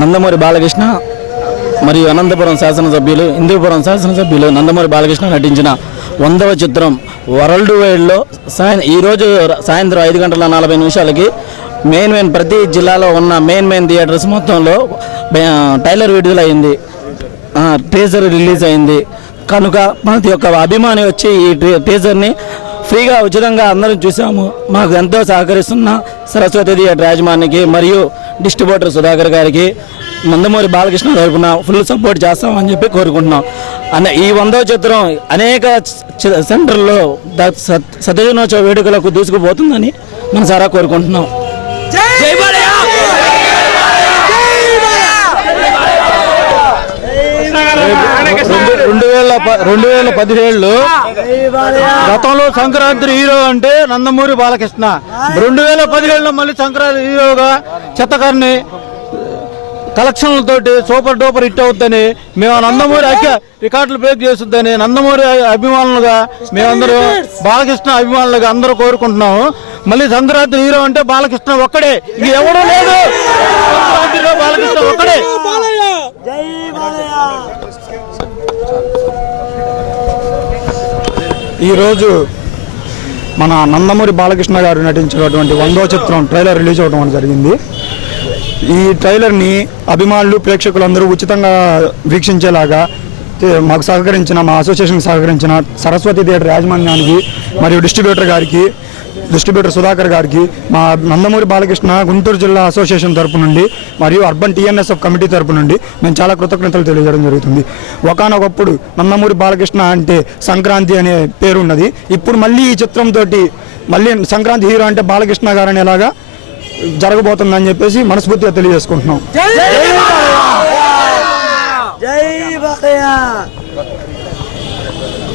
నందమూరి బాలకృష్ణ మరియు అనంతపురం శాసనసభ్యులు హిందూపురం శాసనసభ్యులు నందమూరి బాలకృష్ణ నటించిన వందవ చిత్రం వరల్డ్ వైడ్లో సాయం ఈరోజు సాయంత్రం ఐదు గంటల నలభై నిమిషాలకి మెయిన్ మెయిన్ ప్రతి జిల్లాలో ఉన్న మెయిన్ మెయిన్ థియేటర్స్ మొత్తంలో టైలర్ టైలర్ విడుదలైంది. టీజర్ రిలీజ్ అయింది. కనుక ప్రతి ఒక్క అభిమాని వచ్చి ఈ టీజర్ని ఫ్రీగా ఉచితంగా అందరం చూసాము. మాకు ఎంతో సహకరిస్తున్న సరస్వతి థియేటర్ యాజమాన్యానికి మరియు డిస్ట్రిబ్యూటర్ సుధాకర్ గారికి నందమూరి బాలకృష్ణ తరపున ఫుల్ సపోర్ట్ చేస్తామని చెప్పి కోరుకుంటున్నాం. అన్న ఈ వందో చిత్రం అనేక సెంటర్లో ద- సత్- సత్యదినోత్సవ వేడుకలకు దూసుకుపోతుందని మనసారా కోరుకుంటున్నాం రెండు రెండు వేల ప- రెండు వేల పదిహేడులో గతంలో సంక్రాంతి హీరో అంటే నందమూరి బాలకృష్ణ. రెండు వేల పదిహేడులో మళ్ళీ సంక్రాంతి హీరోగా చెత్తకారిని కలెక్షన్లతోటి సూపర్ డూపర్ హిట్ అవుద్దని మేము నందమూరి ఐక్య రికార్డులు బ్రేక్ చేస్తుందని నందమూరి అభిమానులుగా మేమందరూ బాలకృష్ణ అభిమానులుగా అందరూ కోరుకుంటున్నాము. మళ్ళీ సంక్రాంతి హీరో అంటే బాలకృష్ణ ఒక్కడే. ఇంక ఎవడూ లేదు. బాలకృష్ణ ఒక్కడే. ఈరోజు మన నందమూరి బాలకృష్ణ గారు నటించినటువంటి వందో చిత్రం ట్రైలర్ రిలీజ్ అవడం జరిగింది. ఈ ట్రైలర్ని అభిమానులు ప్రేక్షకులందరూ ఉచితంగా వీక్షించేలాగా మాకు సహకరించిన మా అసోసియేషన్కి సహకరించిన సరస్వతి థియేటర్ యాజమాన్యానికి మరియు డిస్ట్రిబ్యూటర్ గారికి డిస్ట్రిబ్యూటర్ సుధాకర్ గారికి మా నందమూరి బాలకృష్ణ గుంటూరు జిల్లా అసోసియేషన్ తరపు నుండి మరియు అర్బన్ టీఎన్ఎస్ఎఫ్ కమిటీ తరపు నుండి మేము చాలా కృతజ్ఞతలు తెలియజేయడం జరుగుతుంది. ఒకనొకప్పుడు నందమూరి బాలకృష్ణ అంటే సంక్రాంతి అనే పేరు ఉన్నది. ఇప్పుడు మళ్ళీ ఈ చిత్రంతో మళ్ళీ సంక్రాంతి హీరో అంటే బాలకృష్ణ గారు అనేలాగా జరగబోతుందని చెప్పేసి మనస్ఫూర్తిగా తెలియజేసుకుంటున్నాం. జై